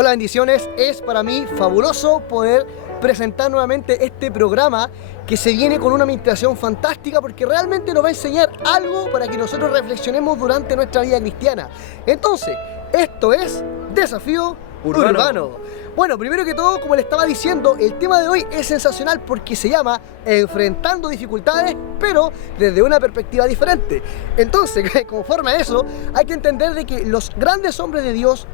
Hola, bendiciones. Es para mí fabuloso poder presentar nuevamente este programa que se viene con una administración fantástica porque realmente nos va a enseñar algo para que nosotros reflexionemos durante nuestra vida cristiana. Entonces, esto es Desafío Urbano. Bueno, primero que todo, como le estaba diciendo, el tema de hoy es sensacional porque se llama Enfrentando dificultades, pero desde una perspectiva diferente. Entonces, conforme a eso, hay que entender de que los grandes hombres de Dios,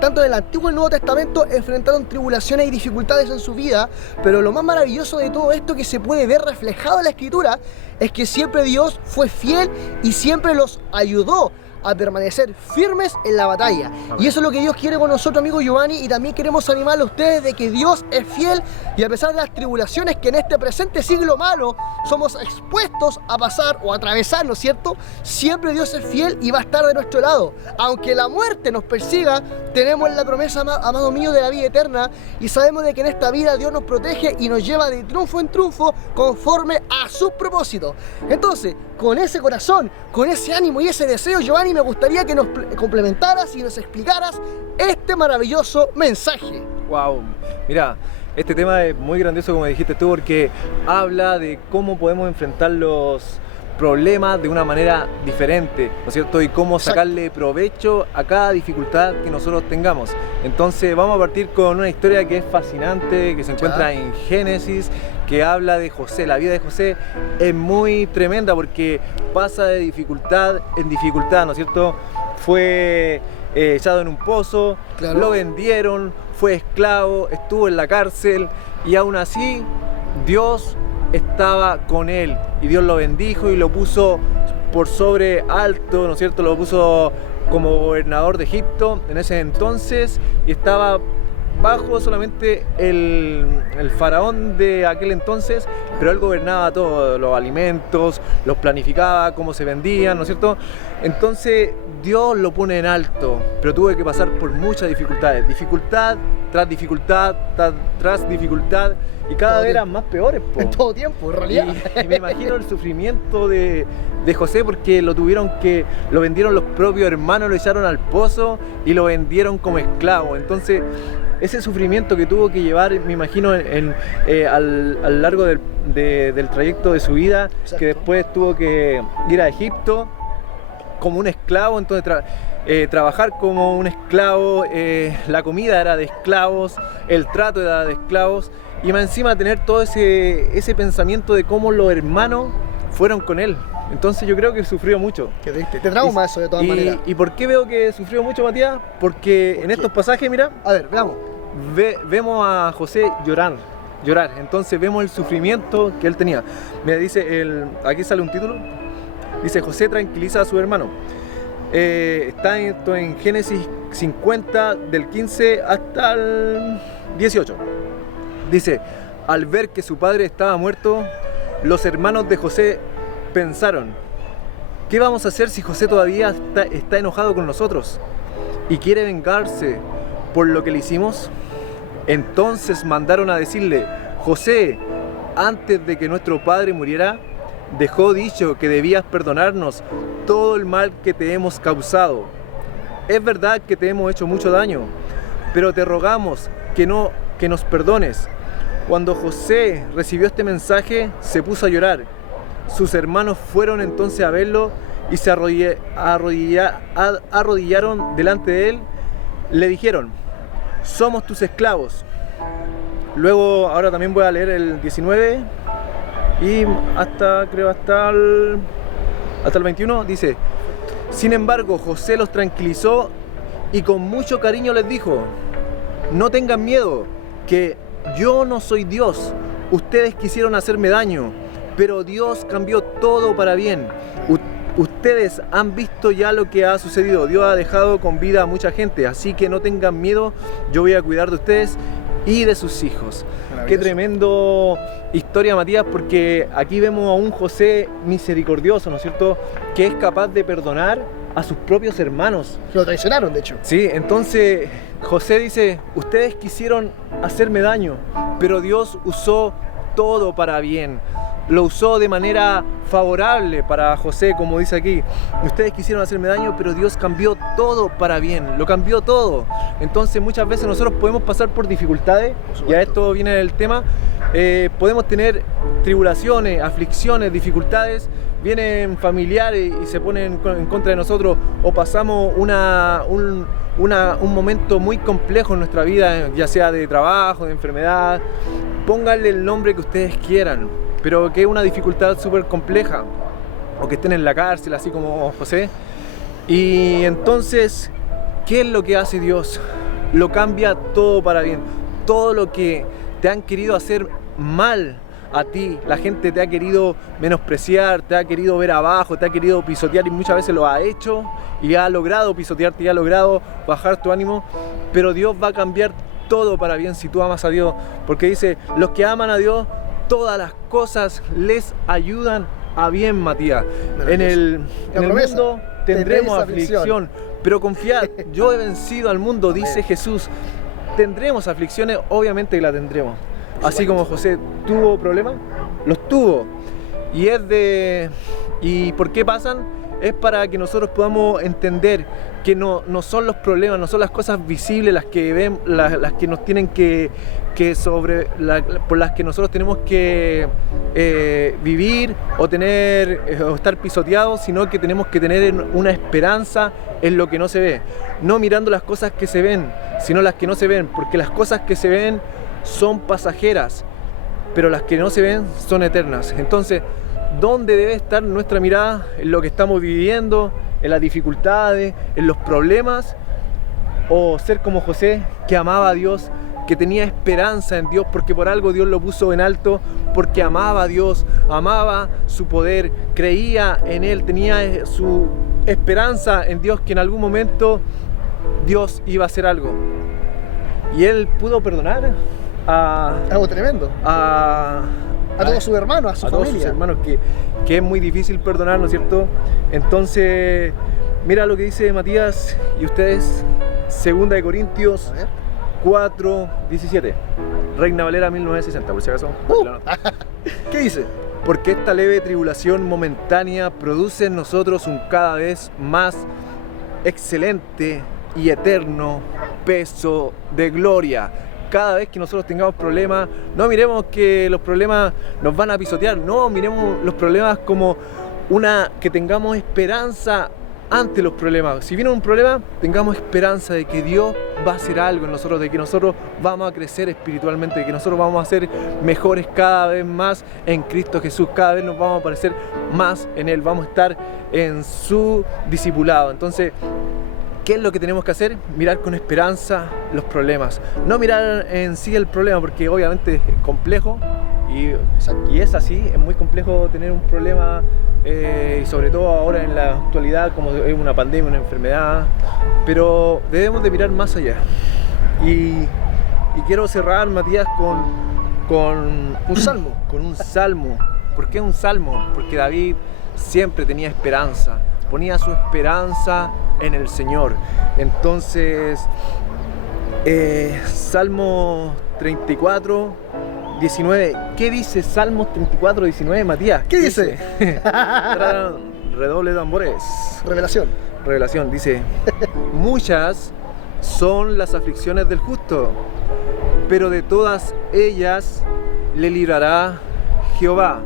tanto en el Antiguo y el Nuevo Testamento, enfrentaron tribulaciones y dificultades en su vida, pero lo más maravilloso de todo esto que se puede ver reflejado en la Escritura es que siempre Dios fue fiel y siempre los ayudó a permanecer firmes en la batalla. Y eso es lo que Dios quiere con nosotros, amigo Giovanni, y también queremos animarle a ustedes de que Dios es fiel y a pesar de las tribulaciones que en este presente siglo malo somos expuestos a pasar o a atravesar, ¿no es cierto? Siempre Dios es fiel y va a estar de nuestro lado. Aunque la muerte nos persiga, tenemos la promesa, amado mío, de la vida eterna y sabemos de que en esta vida Dios nos protege y nos lleva de triunfo en triunfo conforme a sus propósitos. Entonces, con ese corazón, con ese ánimo y ese deseo, Giovanni, me gustaría que nos complementaras y nos explicaras este maravilloso mensaje. Wow, mira, este tema es muy grandioso como dijiste tú porque habla de cómo podemos enfrentar los problemas de una manera diferente, ¿no es cierto? Y cómo sacarle provecho a cada dificultad que nosotros tengamos. Entonces vamos a partir con una historia que es fascinante, que se encuentra en Génesis, que habla de José. La vida de José es muy tremenda porque pasa de dificultad en dificultad, ¿no es cierto? Fue echado en un pozo, lo vendieron, fue esclavo, estuvo en la cárcel y aún así Dios estaba con él y Dios lo bendijo y lo puso por sobre alto, ¿no es cierto? Lo puso como gobernador de Egipto en ese entonces y estaba bajo solamente el faraón de aquel entonces, pero él gobernaba todos los alimentos, los planificaba, cómo se vendían, ¿no es cierto? Entonces Dios lo pone en alto, pero tuvo que pasar por muchas dificultades, dificultad tras dificultad, tras dificultad, y cada vez eran más peores. En todo tiempo, en realidad. Y me imagino el sufrimiento de José porque lo vendieron los propios hermanos, lo echaron al pozo y lo vendieron como esclavo. Entonces, ese sufrimiento que tuvo que llevar, me imagino, al largo del trayecto de su vida, que después tuvo que ir a Egipto como un esclavo, entonces trabajar como un esclavo, la comida era de esclavos, el trato era de esclavos, y más encima tener todo ese pensamiento de cómo los hermanos fueron con él. Entonces yo creo que sufrió mucho. Qué triste, te trauma eso de todas maneras. ¿Y por qué veo que sufrió mucho, Matías? Porque en estos pasajes, mira, a ver, veamos. Vemos a José llorar. Entonces vemos el sufrimiento que él tenía. Mira, dice, aquí sale un título, dice: José tranquiliza a su hermano. Está esto en Génesis 50, del 15 hasta el 18. Dice: al ver que su padre estaba muerto, los hermanos de José pensaron: ¿qué vamos a hacer si José todavía está enojado con nosotros y quiere vengarse por lo que le hicimos? Entonces mandaron a decirle: José, antes de que nuestro padre muriera, dejó dicho que debías perdonarnos todo el mal que te hemos causado. Es verdad que te hemos hecho mucho daño, pero te rogamos que nos perdones. Cuando José recibió este mensaje, se puso a llorar. Sus hermanos fueron entonces a verlo y se arrodillaron delante de él. Le dijeron: somos tus esclavos. Luego, ahora también voy a leer el 19 y hasta el 21, dice: sin embargo, José los tranquilizó y con mucho cariño les dijo: no tengan miedo, que yo no soy Dios. Ustedes quisieron hacerme daño, pero Dios cambió todo para bien. Ustedes han visto ya lo que ha sucedido. Dios ha dejado con vida a mucha gente, así que no tengan miedo, yo voy a cuidar de ustedes y de sus hijos. Qué tremendo historia, Matías, porque aquí vemos a un José misericordioso, ¿no es cierto?, que es capaz de perdonar a sus propios hermanos. Lo traicionaron, de hecho. Sí, entonces José dice: ustedes quisieron hacerme daño, pero Dios usó todo para bien. lo usó de manera favorable para José, como dice aquí. Ustedes quisieron hacerme daño, pero Dios cambió todo para bien, lo cambió todo. Entonces muchas veces nosotros podemos pasar por dificultades, y a esto viene el tema, podemos tener tribulaciones, aflicciones, dificultades, vienen familiares y se ponen en contra de nosotros, o pasamos un momento muy complejo en nuestra vida, ya sea de trabajo, de enfermedad, pónganle el nombre que ustedes quieran, pero que es una dificultad súper compleja, o que estén en la cárcel, así como José. Y entonces, ¿qué es lo que hace Dios? Lo cambia todo para bien. Todo lo que te han querido hacer mal a ti, la gente te ha querido menospreciar, te ha querido ver abajo, te ha querido pisotear, y muchas veces lo ha hecho y ha logrado pisotearte y ha logrado bajar tu ánimo, pero Dios va a cambiar todo para bien si tú amas a Dios, porque dice, los que aman a Dios, todas las cosas les ayudan a bien, Matías. En el mundo tendremos aflicción, pero confiad, yo he vencido al mundo, dice Jesús. Tendremos aflicciones, obviamente que la tendremos. Así como José tuvo problemas, los tuvo. ¿Y por qué pasan? Es para que nosotros podamos entender que no son los problemas, no son las cosas visibles las que ven, las que nos tienen por las que nosotros tenemos que vivir o estar pisoteados, sino que tenemos que tener una esperanza en lo que no se ve, no mirando las cosas que se ven, sino las que no se ven, porque las cosas que se ven son pasajeras, pero las que no se ven son eternas. Entonces, ¿dónde debe estar nuestra mirada? ¿En lo que estamos viviendo? ¿En las dificultades? ¿En los problemas? ¿O ser como José, que amaba a Dios, que tenía esperanza en Dios, porque por algo Dios lo puso en alto, porque amaba a Dios, amaba su poder, creía en Él, tenía su esperanza en Dios, que en algún momento Dios iba a hacer algo? Y él pudo perdonar algo tremendo. A todos sus hermanos, a su familia. Todos sus hermanos, que es muy difícil perdonar, ¿no es cierto? Entonces, mira lo que dice Matías y ustedes, 2 Corintios 4:17, Reina Valera 1960, por si acaso. ¿Qué dice? Porque esta leve tribulación momentánea produce en nosotros un cada vez más excelente y eterno peso de gloria. Cada vez que nosotros tengamos problemas, no miremos que los problemas nos van a pisotear, no, miremos los problemas como que tengamos esperanza ante los problemas. Si viene un problema, tengamos esperanza de que Dios va a hacer algo en nosotros, de que nosotros vamos a crecer espiritualmente, de que nosotros vamos a ser mejores cada vez más en Cristo Jesús, cada vez nos vamos a parecer más en Él, vamos a estar en su discipulado. Entonces, ¿qué es lo que tenemos que hacer? Mirar con esperanza los problemas. No mirar en sí el problema, porque obviamente es complejo y es así, es muy complejo tener un problema, y sobre todo ahora en la actualidad, como es una pandemia, una enfermedad, pero debemos de mirar más allá. Y quiero cerrar, Matías, con un salmo. Con un salmo. ¿Por qué un salmo? Porque David siempre tenía esperanza, ponía su esperanza en el Señor. Entonces, Salmo 34:19. ¿Qué dice Salmos 34:19, Matías? ¿Qué dice? Redoble de tambores. Revelación. Dice: muchas son las aflicciones del justo, pero de todas ellas le librará Jehová.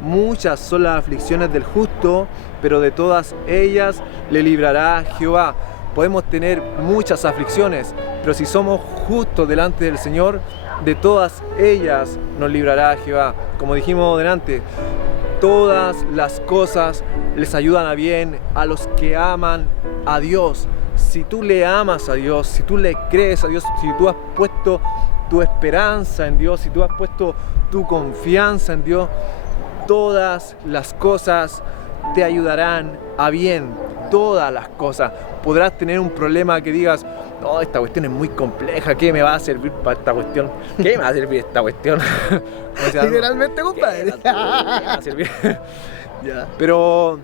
Muchas son las aflicciones del justo, pero de todas ellas le librará Jehová. Podemos tener muchas aflicciones, pero si somos justos delante del Señor, de todas ellas nos librará Jehová. Como dijimos delante, todas las cosas les ayudan a bien a los que aman a Dios. Si tú le amas a Dios, si tú le crees a Dios, si tú has puesto tu esperanza en Dios, si tú has puesto tu confianza en Dios, todas las cosas te ayudarán a bien. Todas las cosas. Podrás tener un problema que digas: no, esta cuestión es muy compleja, ¿qué me va a servir para esta cuestión? ¿Qué me va a servir esta cuestión? Literalmente, compadre. ¿Qué me va a servir? Ya. Pero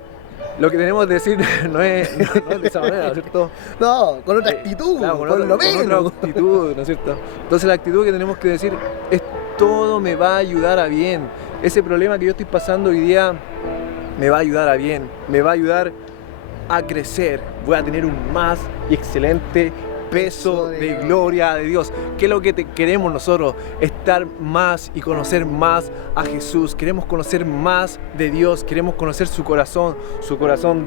lo que tenemos que decir no es de esa manera, ¿no es cierto? No, con otra actitud, claro, con lo menos. Con otra actitud, ¿no es cierto? Entonces la actitud que tenemos que decir es: todo me va a ayudar a bien. ese problema que yo estoy pasando hoy día me va a ayudar a bien, me va a ayudar a crecer, voy a tener un más y excelente peso de gloria de Dios. ¿Qué es lo que queremos nosotros? Estar más y conocer más a Jesús. Queremos conocer más de Dios, queremos conocer su corazón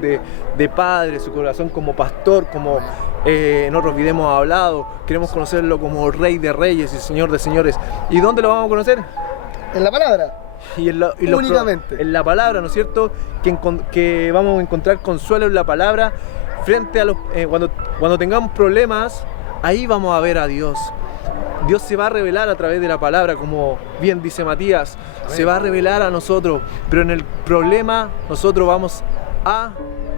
de padre, su corazón como pastor, como en otros videos hemos hablado. Queremos conocerlo como Rey de Reyes y Señor de Señores. ¿Y dónde lo vamos a conocer? En la palabra. Únicamente. En la palabra, ¿no es cierto? Que vamos a encontrar consuelo en la palabra. Frente a los, cuando tengamos problemas, ahí vamos a ver a Dios. Dios se va a revelar a través de la palabra, como bien dice Matías. Amén. Se va a revelar a nosotros, pero en el problema nosotros vamos a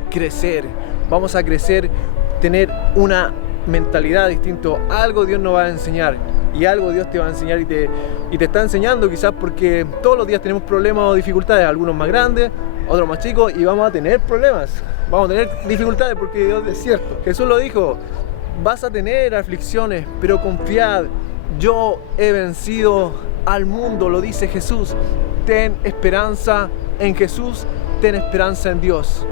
crecer, tener una mentalidad distinta. Algo Dios nos va a enseñar y algo Dios te va a enseñar y te está enseñando, quizás porque todos los días tenemos problemas o dificultades, algunos más grandes, otros más chicos, y vamos a tener problemas. Vamos a tener dificultades porque Dios es cierto. Jesús lo dijo, vas a tener aflicciones, pero confiad, yo he vencido al mundo, lo dice Jesús. Ten esperanza en Jesús, ten esperanza en Dios.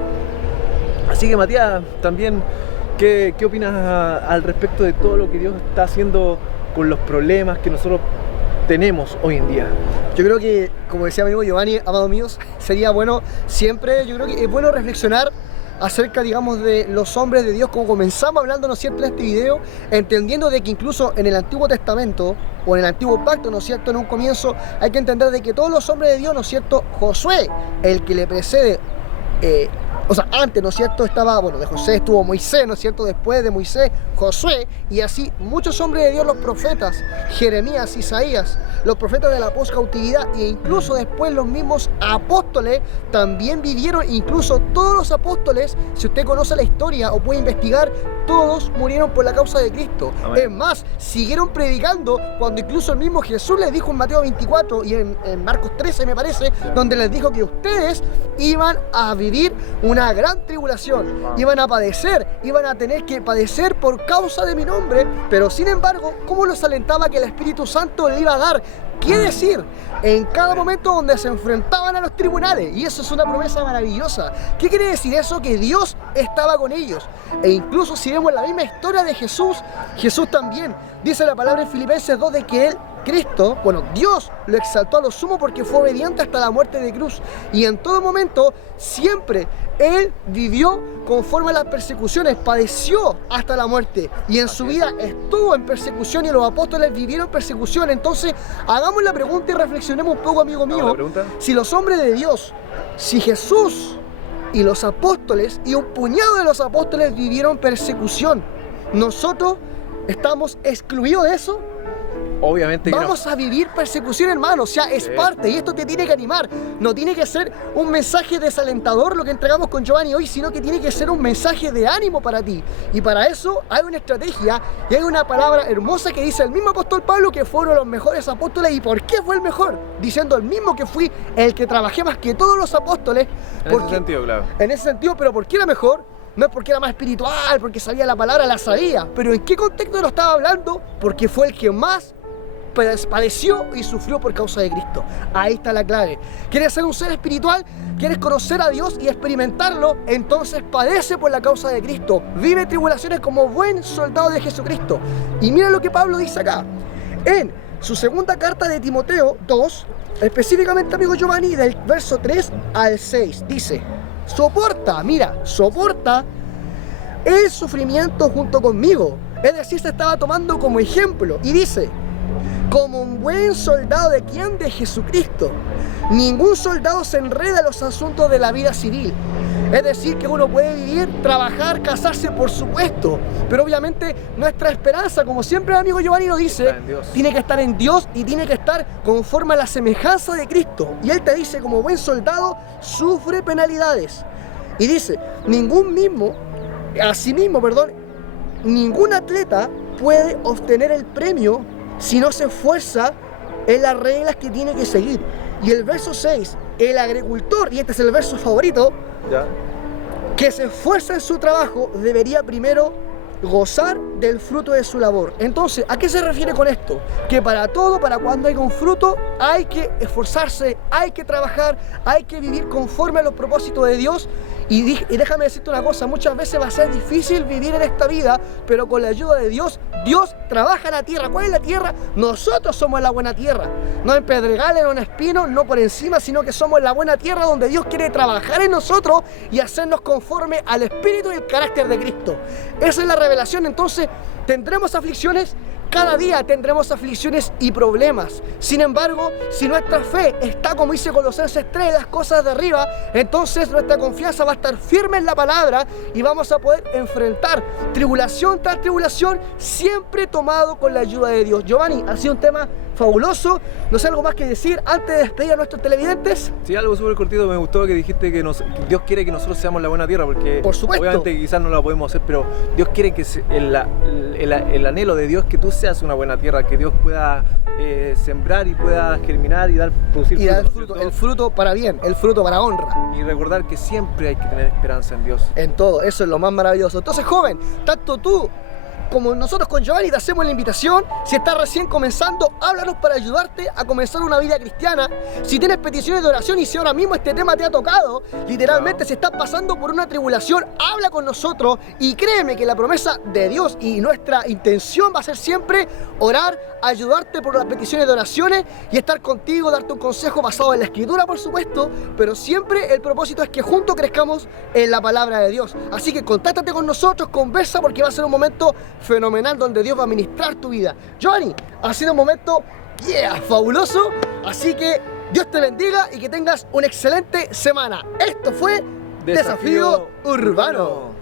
Así que Matías, también, ¿qué opinas al respecto de todo lo que Dios está haciendo con los problemas que nosotros tenemos hoy en día? Yo creo que, como decía mi amigo Giovanni, amados míos, sería bueno siempre, yo creo que es bueno reflexionar acerca, digamos, de los hombres de Dios, como comenzamos hablando, ¿no es cierto?, en este video, entendiendo de que incluso en el Antiguo Testamento o en el Antiguo Pacto, ¿no es cierto?, en un comienzo hay que entender de que todos los hombres de Dios, ¿no es cierto?, Josué, el que le precede, antes, ¿no es cierto?, estaba, de José estuvo Moisés, ¿no es cierto?, después de Moisés, Josué, y así muchos hombres de Dios, los profetas, Jeremías, Isaías, los profetas de la poscautividad, e incluso después los mismos apóstoles también vivieron, incluso todos los apóstoles, si usted conoce la historia o puede investigar, todos murieron por la causa de Cristo. Amén. Es más, siguieron predicando cuando incluso el mismo Jesús les dijo en Mateo 24 y en Marcos 13 me parece, donde les dijo que ustedes iban a vivir una gran tribulación, iban a padecer, iban a tener que padecer por causa de mi nombre, pero sin embargo, ¿cómo los alentaba que el Espíritu Santo le iba a dar? ¿Qué decir? En cada momento donde se enfrentaban a los tribunales, y eso es una promesa maravillosa. ¿Qué quiere decir eso? Que Dios estaba con ellos. E incluso si vemos la misma historia de Jesús, Jesús también dice la palabra en Filipenses 2 de que Él, Cristo, Dios lo exaltó a lo sumo porque fue obediente hasta la muerte de cruz. Y en todo momento, siempre Él vivió conforme a las persecuciones, padeció hasta la muerte. Y en su vida estuvo en persecución y los apóstoles vivieron persecución. Entonces, hagamos la pregunta y reflexionemos un poco, amigo mío. Si los hombres de Dios, si Jesús y los apóstoles y un puñado de los apóstoles vivieron persecución, ¿nosotros estamos excluidos de eso? Obviamente que vamos a vivir persecución, hermano, o sea, es parte, y esto te tiene que animar. No tiene que ser un mensaje desalentador lo que entregamos con Giovanni hoy, sino que tiene que ser un mensaje de ánimo para ti. Y para eso hay una estrategia y hay una palabra hermosa que dice el mismo apóstol Pablo, que fueron los mejores apóstoles. ¿Y por qué fue el mejor? Diciendo el mismo que fui el que trabajé más que todos los apóstoles. En ese sentido, claro. En ese sentido, pero ¿por qué era mejor? No es porque era más espiritual, porque sabía la palabra, la sabía. Pero ¿en qué contexto lo estaba hablando? Porque fue el que más padeció y sufrió por causa de Cristo. Ahí está la clave. ¿Quieres ser un ser espiritual? ¿Quieres conocer a Dios y experimentarlo? Entonces padece por la causa de Cristo. Vive tribulaciones como buen soldado de Jesucristo. Y mira lo que Pablo dice acá. En su segunda carta de Timoteo 2, específicamente, amigo Giovanni, del verso 3 al 6, dice: soporta el sufrimiento junto conmigo. Es decir, se estaba tomando como ejemplo. Y dice: como un buen soldado ¿de quién? De Jesucristo. Ningún soldado se enreda en los asuntos de la vida civil. Es decir, que uno puede vivir, trabajar, casarse, por supuesto. Pero obviamente nuestra esperanza, como siempre el amigo Giovanni lo dice, tiene que estar en Dios y tiene que estar conforme a la semejanza de Cristo. Y Él te dice, como buen soldado, sufre penalidades. Y dice, ningún atleta puede obtener el premio si no se esfuerza en las reglas que tiene que seguir. Y el verso 6, el agricultor, y este es el verso favorito, que se esfuerza en su trabajo, debería primero gozar del fruto de su labor. Entonces, ¿a qué se refiere con esto? Que para todo, para cuando haya un fruto, hay que esforzarse, hay que trabajar, hay que vivir conforme a los propósitos de Dios. Y déjame decirte una cosa, muchas veces va a ser difícil vivir en esta vida, pero con la ayuda de Dios, Dios trabaja en la tierra. ¿Cuál es la tierra? Nosotros somos la buena tierra. No en pedregales, no en espinos, no por encima, sino que somos la buena tierra donde Dios quiere trabajar en nosotros y hacernos conforme al espíritu y el carácter de Cristo. Esa es la revelación. Entonces, tendremos aflicciones. Cada día tendremos aflicciones y problemas. Sin embargo, si nuestra fe está, como dice Colosenses 3, en las cosas de arriba, entonces nuestra confianza va a estar firme en la palabra y vamos a poder enfrentar tribulación tras tribulación, siempre tomado con la ayuda de Dios. Giovanni, ha sido un tema fabuloso. No sé, algo más que decir antes de despedir a nuestros televidentes. Sí, algo súper cortito. Me gustó que dijiste que Dios quiere que nosotros seamos la buena tierra, porque por supuesto, obviamente quizás no la podemos hacer, pero Dios quiere que el anhelo de Dios, que tú seas una buena tierra, que Dios pueda sembrar y pueda germinar y dar, producir fruto, el fruto para bien, el fruto para honra. Y recordar que siempre hay que tener esperanza en Dios. En todo, eso es lo más maravilloso. Entonces, joven, tanto tú como nosotros con Giovanni te hacemos la invitación. Si estás recién comenzando, háblanos para ayudarte a comenzar una vida cristiana. Si tienes peticiones de oración y si ahora mismo este tema te ha tocado, literalmente si estás pasando por una tribulación, habla con nosotros y créeme que la promesa de Dios y nuestra intención va a ser siempre orar, ayudarte por las peticiones de oraciones y estar contigo, darte un consejo basado en la Escritura, por supuesto, pero siempre el propósito es que juntos crezcamos en la palabra de Dios. Así que contáctate con nosotros, conversa, porque va a ser un momento fenomenal donde Dios va a ministrar tu vida. Giovanni, ha sido un momento fabuloso, así que Dios te bendiga y que tengas una excelente semana. Esto fue Desafío Urbano.